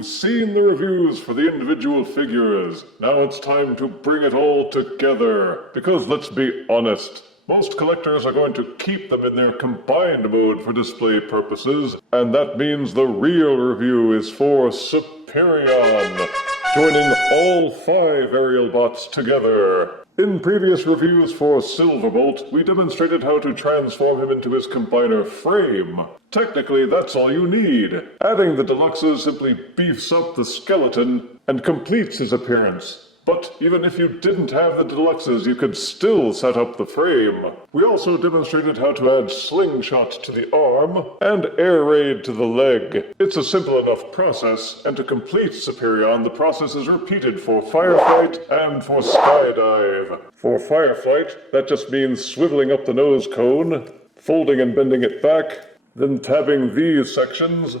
You've seen the reviews for the individual figures. Now it's time to bring it all together. Because let's be honest, most collectors are going to keep them in their combined mode for display purposes, and that means the real review is for Superion, joining all 5 Aerialbots together. In previous reviews for Silverbolt, we demonstrated how to transform him into his combiner frame. Technically, that's all you need. Adding the deluxes simply beefs up the skeleton and completes his appearance. But even if you didn't have the deluxes, you could still set up the frame. We also demonstrated how to add slingshot to the arm and air raid to the leg. It's a simple enough process, and to complete Superion, the process is repeated for Firefight and for Skydive. For Firefight, that just means swiveling up the nose cone, folding and bending it back, then tabbing these sections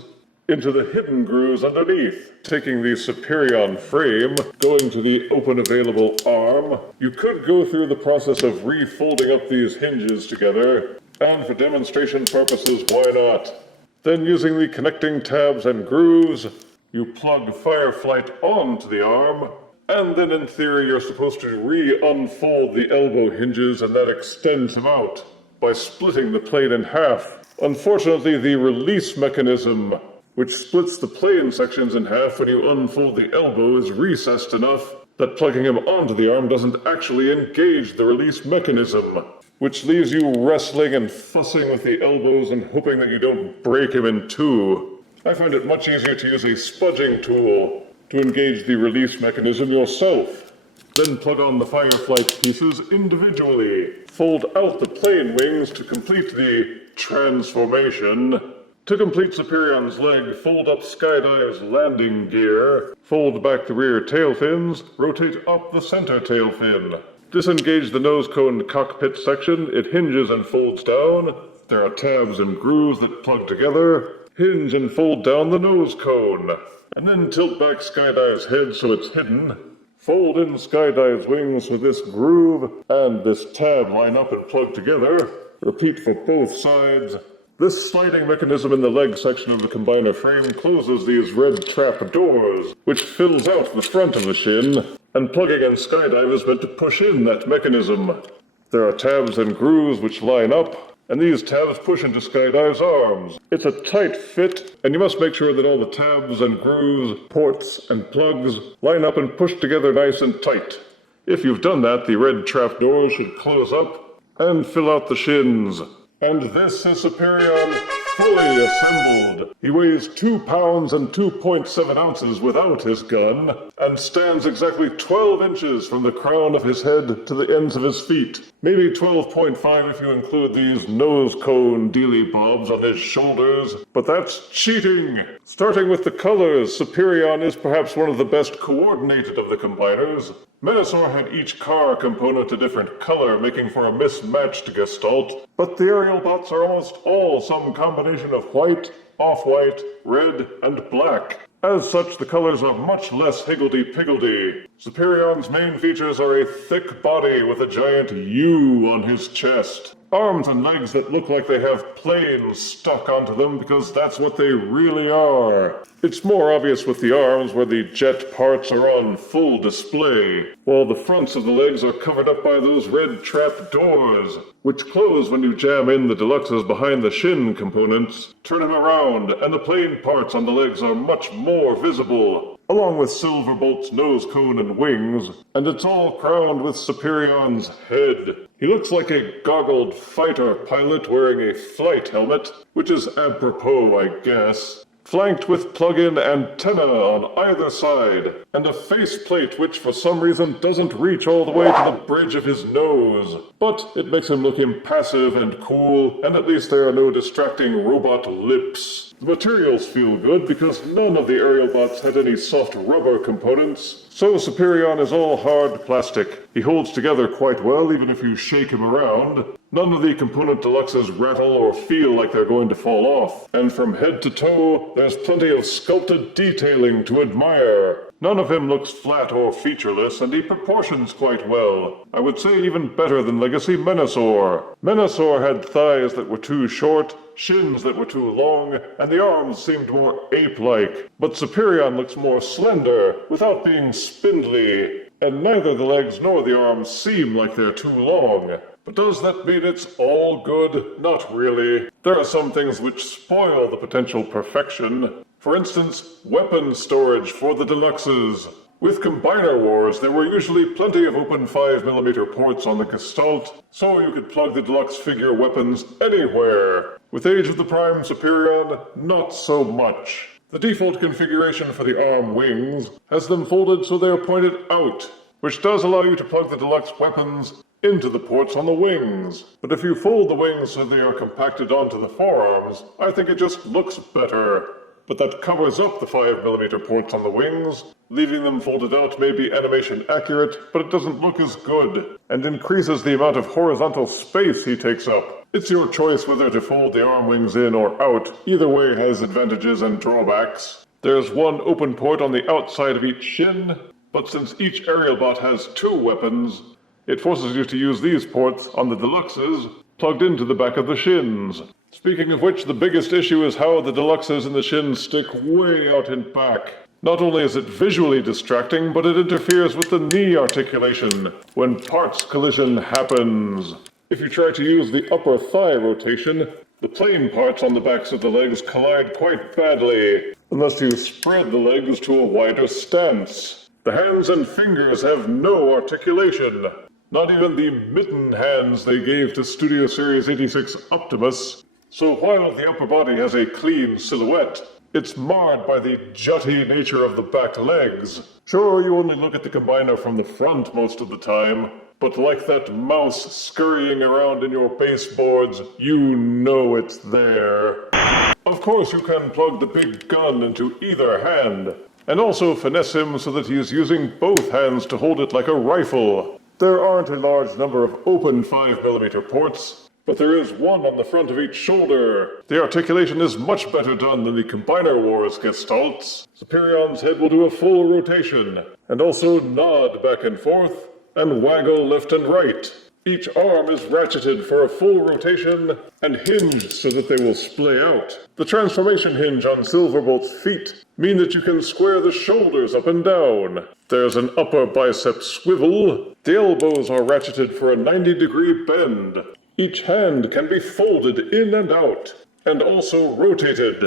into the hidden grooves underneath. Taking the Superion frame, going to the open available arm, you could go through the process of refolding up these hinges together, and for demonstration purposes, why not? Then using the connecting tabs and grooves, you plug Fireflight onto the arm, and then in theory you're supposed to re-unfold the elbow hinges, and that extends him out by splitting the plane in half. Unfortunately, the release mechanism, which splits the plane sections in half when you unfold the elbow, is recessed enough that plugging him onto the arm doesn't actually engage the release mechanism, which leaves you wrestling and fussing with the elbows and hoping that you don't break him in two. I find it much easier to use a spudging tool to engage the release mechanism yourself. Then plug on the Fireflight pieces individually. Fold out the plane wings to complete the transformation. To complete Superion's leg, fold up Skydive's landing gear, fold back the rear tail fins, rotate up the center tail fin. Disengage the nose cone cockpit section, it hinges and folds down. There are tabs and grooves that plug together. Hinge and fold down the nose cone. And then tilt back Skydive's head so it's hidden. Fold in Skydive's wings so this groove and this tab line up and plug together. Repeat for both sides. This sliding mechanism in the leg section of the combiner frame closes these red trap doors, which fills out the front of the shin, and plugging in Skydive is meant to push in that mechanism. There are tabs and grooves which line up, and these tabs push into Skydive's arms. It's a tight fit, and you must make sure that all the tabs and grooves, ports, and plugs line up and push together nice and tight. If you've done that, the red trap doors should close up and fill out the shins. And this is Superion fully assembled. He weighs 2 pounds and 2.7 ounces without his gun, and stands exactly 12 inches from the crown of his head to the ends of his feet. Maybe 12.5 if you include these nose cone dealy bobs on his shoulders, but that's cheating. Starting with the colors, Superion is perhaps one of the best coordinated of the combiners. Menasor had each car component a different color, making for a mismatched gestalt, but the Aerialbots are almost all some combination of white, off-white, red, and black. As such, the colors are much less higgledy-piggledy. Superion's main features are a thick body with a giant U on his chest. Arms and legs that look like they have planes stuck onto them because that's what they really are. It's more obvious with the arms where the jet parts are on full display, while the fronts of the legs are covered up by those red trap doors, which close when you jam in the deluxes behind the shin components. Turn them around, and the plain parts on the legs are much more visible, along with Silverbolt's nose cone and wings, and it's all crowned with Superion's head. He looks like a goggled fighter pilot wearing a flight helmet, which is apropos, I guess, flanked with plug-in antenna on either side, and a faceplate which for some reason doesn't reach all the way to the bridge of his nose. But it makes him look impassive and cool, and at least there are no distracting robot lips. The materials feel good because none of the Aerialbots had any soft rubber components, so Superion is all hard plastic. He holds together quite well even if you shake him around. None of the component deluxes rattle or feel like they're going to fall off, and from head to toe, there's plenty of sculpted detailing to admire. None of him looks flat or featureless, and he proportions quite well. I would say even better than Legacy Menasor. Menasor had thighs that were too short, shins that were too long, and the arms seemed more ape-like. But Superion looks more slender, without being spindly, and neither the legs nor the arms seem like they're too long. But does that mean it's all good? Not really. There are some things which spoil the potential perfection. For instance, weapon storage for the deluxes. With Combiner Wars, there were usually plenty of open 5mm ports on the Gestalt, so you could plug the deluxe figure weapons anywhere. With Age of the Prime Superion, not so much. The default configuration for the arm wings has them folded so they're pointed out, which does allow you to plug the deluxe weapons into the ports on the wings. But if you fold the wings so they are compacted onto the forearms, I think it just looks better. But that covers up the 5mm ports on the wings. Leaving them folded out may be animation accurate, but it doesn't look as good, and increases the amount of horizontal space he takes up. It's your choice whether to fold the arm wings in or out. Either way has advantages and drawbacks. There's one open port on the outside of each shin, but since each Aerialbot has 2 weapons, it forces you to use these ports on the deluxes plugged into the back of the shins. Speaking of which, the biggest issue is how the deluxes and the shins stick way out in back. Not only is it visually distracting, but it interferes with the knee articulation when parts collision happens. If you try to use the upper thigh rotation, the plain parts on the backs of the legs collide quite badly, unless you spread the legs to a wider stance. The hands and fingers have no articulation. Not even the mitten hands they gave to Studio Series 86 Optimus. So while the upper body has a clean silhouette, it's marred by the jutty nature of the back legs. Sure, you only look at the combiner from the front most of the time, but like that mouse scurrying around in your baseboards, you know it's there. Of course, you can plug the big gun into either hand, and also finesse him so that he is using both hands to hold it like a rifle. There aren't a large number of open 5mm ports, but there is one on the front of each shoulder. The articulation is much better done than the Combiner Wars gestalts. Superion's head will do a full rotation, and also nod back and forth, and waggle left and right. Each arm is ratcheted for a full rotation and hinged so that they will splay out. The transformation hinge on Silverbolt's feet mean that you can square the shoulders up and down. There's an upper bicep swivel. The elbows are ratcheted for a 90-degree bend. Each hand can be folded in and out, and also rotated.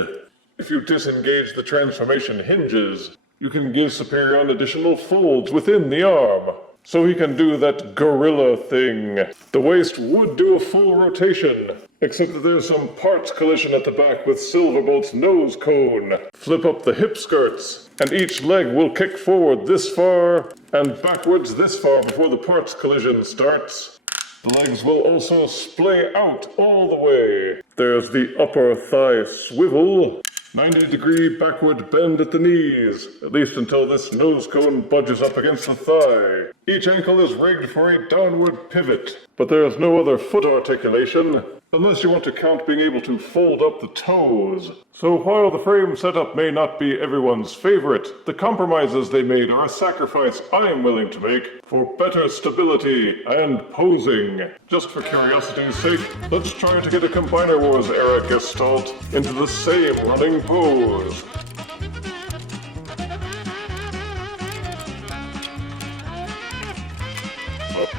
If you disengage the transformation hinges, you can give Superion additional folds within the arm, so he can do that gorilla thing. The waist would do a full rotation, except that there's some parts collision at the back with Silverbolt's nose cone. Flip up the hip skirts, and each leg will kick forward this far and backwards this far before the parts collision starts. The legs will also splay out all the way. There's the upper thigh swivel. 90-degree backward bend at the knees, at least until this nose cone budges up against the thigh. Each ankle is rigged for a downward pivot, but there is no other foot articulation, unless you want to count being able to fold up the toes. So while the frame setup may not be everyone's favorite, the compromises they made are a sacrifice I'm willing to make for better stability and posing. Just for curiosity's sake, let's try to get a Combiner Wars era gestalt into the same running pose.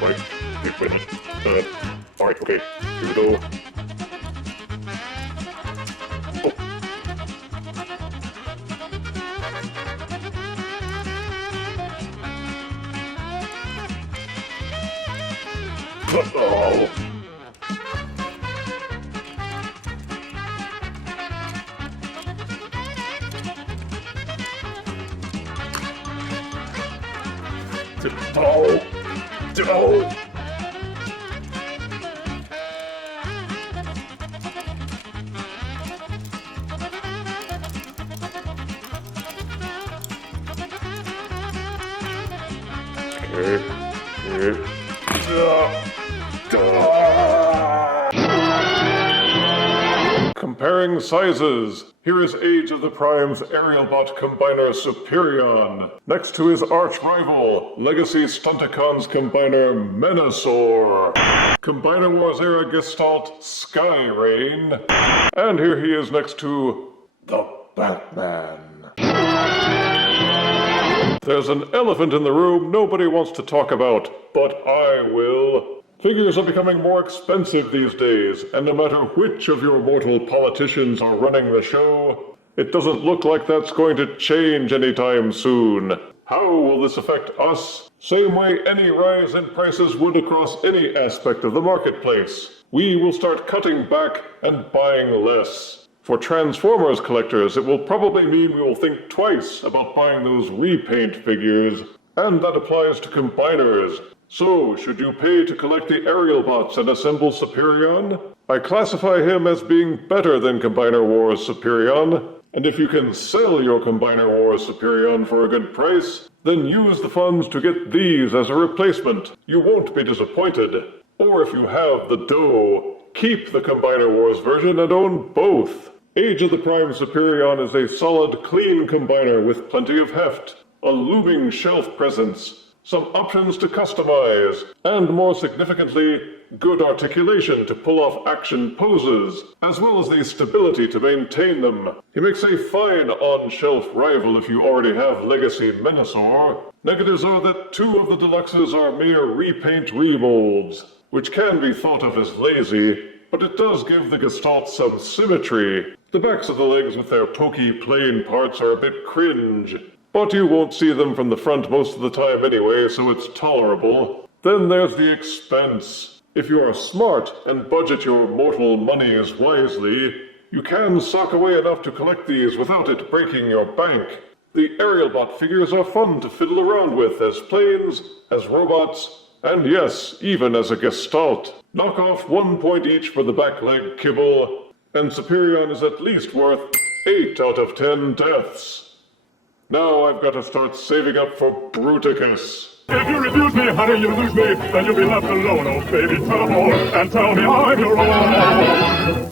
Right. Wait a minute. Alright, okay. Here we go. Oh. Oh. Comparing sizes. Here is Age of the Prime's Aerialbot combiner Superion. Next to his arch rival, Legacy Stunticon's combiner Menasor. Combiner Wars era gestalt Skyrain. And here he is next to the Batman. There's an elephant in the room nobody wants to talk about, but I will. Figures are becoming more expensive these days, and no matter which of your mortal politicians are running the show, it doesn't look like that's going to change anytime soon. How will this affect us? Same way any rise in prices would across any aspect of the marketplace. We will start cutting back and buying less. For Transformers collectors, it will probably mean we will think twice about buying those repaint figures, and that applies to combiners. So, should you pay to collect the Aerialbots and assemble Superion? I classify him as being better than Combiner Wars Superion, and if you can sell your Combiner Wars Superion for a good price, then use the funds to get these as a replacement. You won't be disappointed. Or if you have the dough, keep the Combiner Wars version and own both. Age of the Prime Superion is a solid, clean combiner with plenty of heft, a looming shelf presence, some options to customize, and more significantly, good articulation to pull off action poses, as well as the stability to maintain them. He makes a fine on-shelf rival if you already have Legacy Menasor. Negatives are that two of the deluxes are mere repaint remolds, which can be thought of as lazy, but it does give the gestalts some symmetry. The backs of the legs with their pokey, plain parts are a bit cringe, but you won't see them from the front most of the time anyway, so it's tolerable. Then there's the expense. If you are smart and budget your mortal monies wisely, you can sock away enough to collect these without it breaking your bank. The Aerialbot figures are fun to fiddle around with as planes, as robots, and yes, even as a gestalt. Knock off 1 point each for the back leg kibble, and Superion is at least worth 8 out of 10 deaths. Now I've got to start saving up for Bruticus. If you refuse me, honey, you lose me, then you'll be left alone, oh baby, tell them all, and tell me I'm your own.